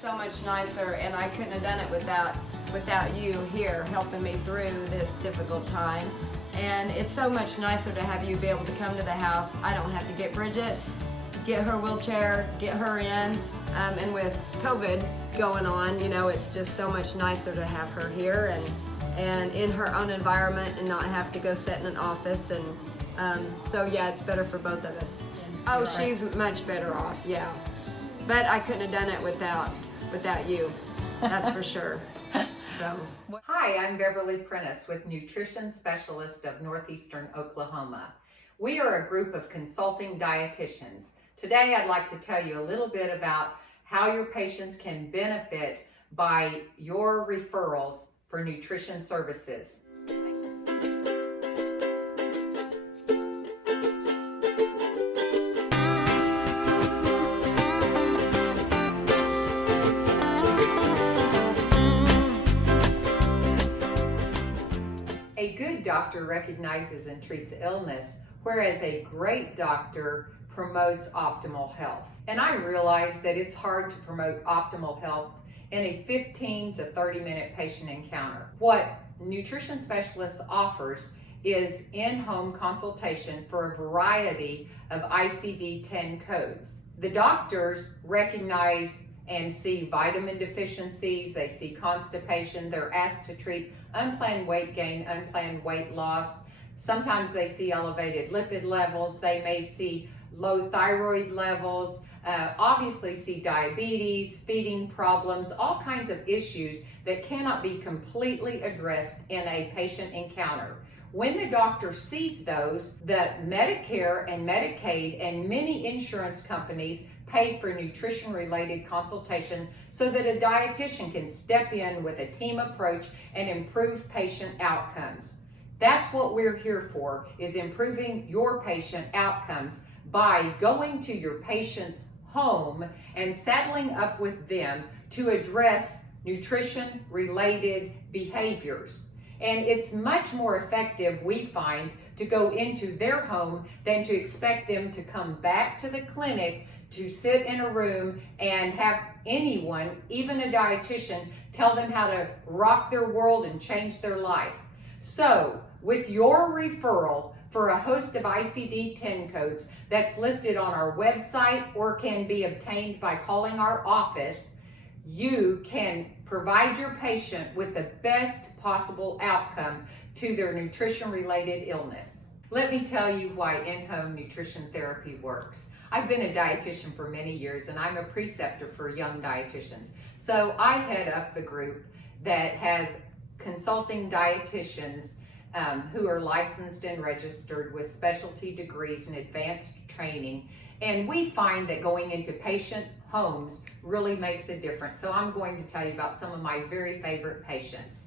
so much nicer, and I couldn't have done it without you here helping me through this difficult time. And it's so much nicer to have you be able to come to the house. I don't have to get Bridget, get her wheelchair, get her in, and with COVID going on, you know, it's just so much nicer to have her here and in her own environment and not have to go sit in an office. And so yeah, it's better for both of us. Oh, she's much better off, yeah. But I couldn't have done it without you, that's for sure. So. Hi, I'm Beverly Prentice with Nutrition Specialist of Northeastern Oklahoma. We are a group of consulting dietitians. Today I'd like to tell you a little bit about how your patients can benefit by your referrals for nutrition services. A good doctor recognizes and treats illness, whereas a great doctor promotes optimal health. And I realize that it's hard to promote optimal health in a 15 to 30-minute patient encounter. What Nutrition Specialist offers is in-home consultation for a variety of ICD-10 codes. The doctors recognize and see vitamin deficiencies, they see constipation, they're asked to treat unplanned weight gain, unplanned weight loss. Sometimes they see elevated lipid levels, they may see low thyroid levels, obviously see diabetes, feeding problems, all kinds of issues that cannot be completely addressed in a patient encounter. When the doctor sees those, the Medicare and Medicaid and many insurance companies pay for nutrition-related consultation so that a dietitian can step in with a team approach and improve patient outcomes. That's what we're here for, is improving your patient outcomes by going to your patient's home and saddling up with them to address nutrition-related behaviors. And it's much more effective, we find, to go into their home than to expect them to come back to the clinic to sit in a room and have anyone, even a dietitian, tell them how to rock their world and change their life. So, with your referral for a host of ICD-10 codes that's listed on our website or can be obtained by calling our office, you can provide your patient with the best possible outcome to their nutrition-related illness. Let me tell you why in-home nutrition therapy works. I've been a dietitian for many years and I'm a preceptor for young dietitians. So I head up the group that has consulting dietitians who are licensed and registered with specialty degrees and advanced training. And we find that going into patient homes really makes a difference. So I'm going to tell you about some of my very favorite patients.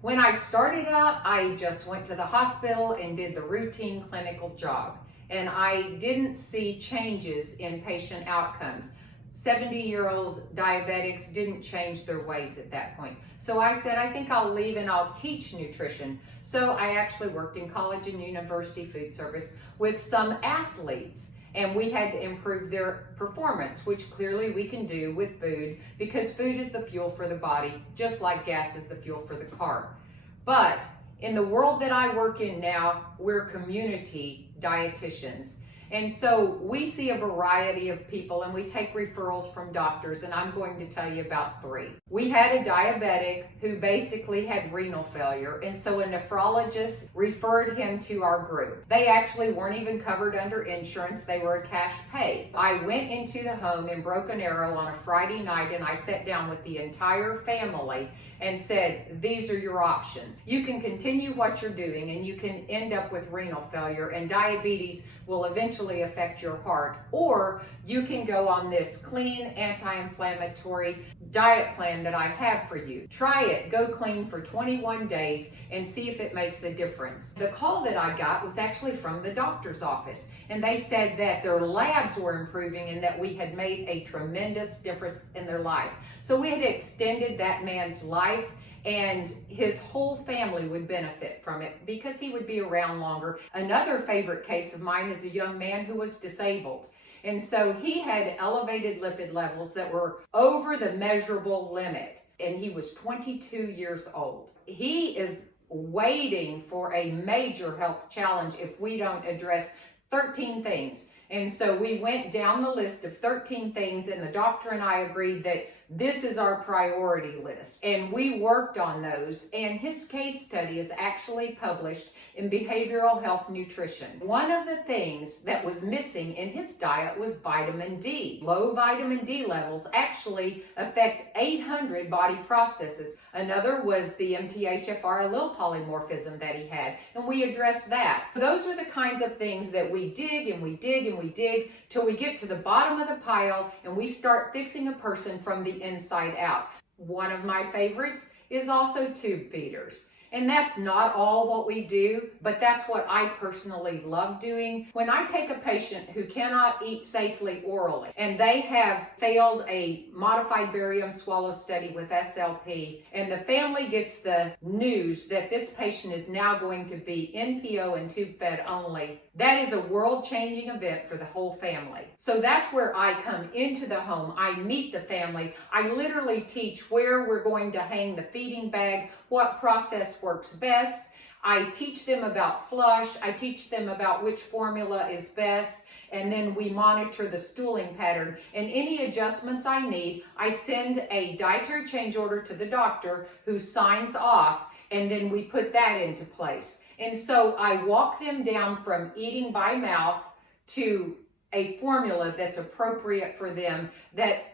When I started out, I just went to the hospital and did the routine clinical job. And I didn't see changes in patient outcomes. 70-year-old diabetics didn't change their ways at that point. So I said, I think I'll leave and I'll teach nutrition. So I actually worked in college and university food service with some athletes. And we had to improve their performance, which clearly we can do with food because food is the fuel for the body, just like gas is the fuel for the car. But in the world that I work in now, we're community dietitians. And so we see a variety of people and we take referrals from doctors, and I'm going to tell you about 3. We had a diabetic who basically had renal failure, and so a nephrologist referred him to our group. They actually weren't even covered under insurance, they were a cash pay. I went into the home in Broken Arrow on a Friday night and I sat down with the entire family and said, these are your options. You can continue what you're doing and you can end up with renal failure, and diabetes will eventually affect your heart, or you can go on this clean anti-inflammatory diet plan that I have for you. Try it, go clean for 21 days and see if it makes a difference. The call that I got was actually from the doctor's office, and they said that their labs were improving and that we had made a tremendous difference in their life. So we had extended that man's life, and his whole family would benefit from it because he would be around longer. Another favorite case of mine is a young man who was disabled. And so he had elevated lipid levels that were over the measurable limit. And he was 22 years old. He is waiting for a major health challenge if we don't address 13 things. And so we went down the list of 13 things, and the doctor and I agreed that this is our priority list. And we worked on those, and his case study is actually published in Behavioral Health Nutrition. One of the things that was missing in his diet was vitamin D. Low vitamin D levels actually affect 800 body processes. Another was the MTHFR allele polymorphism that he had, and we addressed that. Those are the kinds of things that we dig and we dig and we dig till we get to the bottom of the pile and we start fixing a person from the inside out. One of my favorites is also tube feeders. And that's not all what we do, but that's what I personally love doing. When I take a patient who cannot eat safely orally, and they have failed a modified barium swallow study with SLP, and the family gets the news that this patient is now going to be NPO and tube fed only, that is a world-changing event for the whole family. So that's where I come into the home. I meet the family. I literally teach where we're going to hang the feeding bag, what process works best. I teach them about flush. I teach them about which formula is best. And then we monitor the stooling pattern. And any adjustments I need, I send a dietary change order to the doctor who signs off, and then we put that into place. And so I walk them down from eating by mouth to a formula that's appropriate for them, that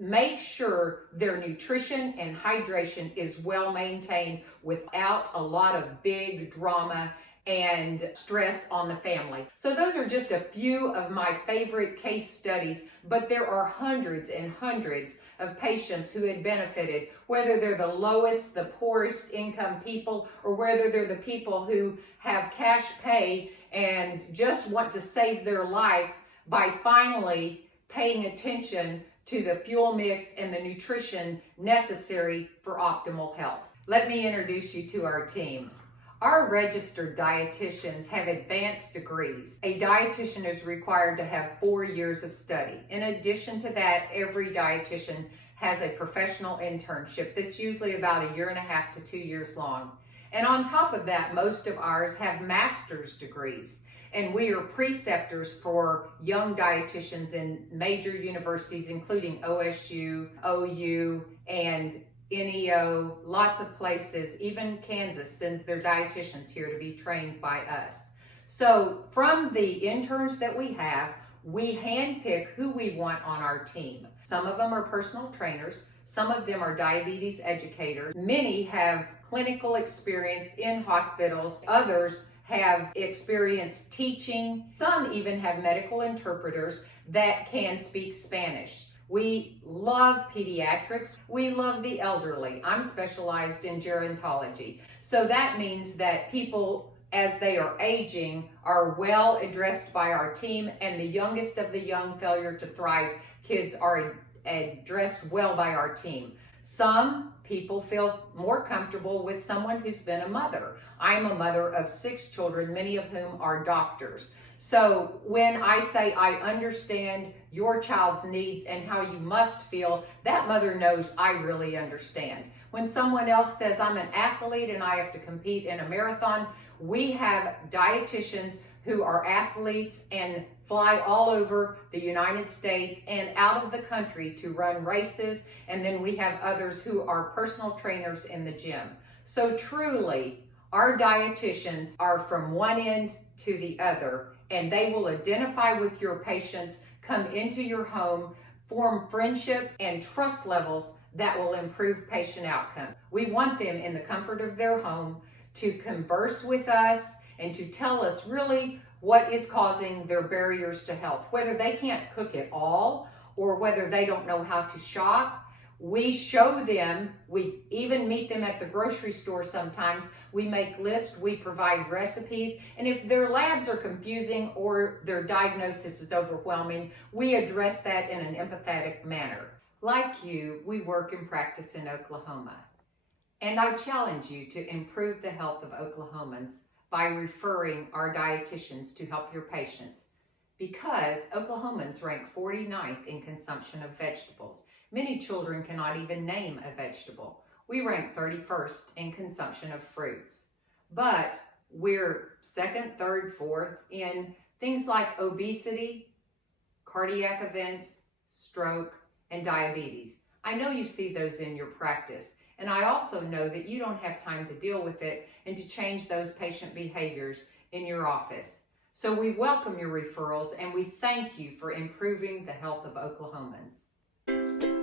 makes sure their nutrition and hydration is well maintained without a lot of big drama and stress on the family. So those are just a few of my favorite case studies, but there are hundreds and hundreds of patients who had benefited, whether they're the lowest, the poorest income people, or whether they're the people who have cash pay and just want to save their life by finally paying attention to the fuel mix and the nutrition necessary for optimal health. Let me introduce you to our team. Our registered dietitians have advanced degrees. A dietitian is required to have 4 years of study. In addition to that, every dietitian has a professional internship that's usually about 1.5 to 2 years long. And on top of that, most of ours have master's degrees. And we are preceptors for young dietitians in major universities, including OSU, OU, and NEO, lots of places. Even Kansas sends their dietitians here to be trained by us. So from the interns that we have, we handpick who we want on our team. Some of them are personal trainers. Some of them are diabetes educators. Many have clinical experience in hospitals. Others have experience teaching. Some even have medical interpreters that can speak Spanish. We love pediatrics. We love the elderly. I'm specialized in gerontology. So that means that people, as they are aging, are well addressed by our team, and the youngest of the young failure to thrive kids are addressed well by our team. Some people feel more comfortable with someone who's been a mother. I'm a mother of 6 children, many of whom are doctors. So when I say I understand your child's needs and how you must feel, that mother knows I really understand. When someone else says I'm an athlete and I have to compete in a marathon, we have dietitians who are athletes and fly all over the United States and out of the country to run races. And then we have others who are personal trainers in the gym. So truly, our dietitians are from one end to the other, and they will identify with your patients, come into your home, form friendships and trust levels that will improve patient outcome. We want them in the comfort of their home to converse with us and to tell us really what is causing their barriers to health, whether they can't cook at all or whether they don't know how to shop. We show them, we even meet them at the grocery store sometimes. We make lists, we provide recipes, and if their labs are confusing or their diagnosis is overwhelming, we address that in an empathetic manner. Like you, we work and practice in Oklahoma. And I challenge you to improve the health of Oklahomans by referring our dietitians to help your patients. because Oklahomans rank 49th in consumption of vegetables. Many children cannot even name a vegetable. We rank 31st in consumption of fruits. But we're second, third, fourth in things like obesity, cardiac events, stroke, and diabetes. I know you see those in your practice, and I also know that you don't have time to deal with it and to change those patient behaviors in your office. So we welcome your referrals and we thank you for improving the health of Oklahomans.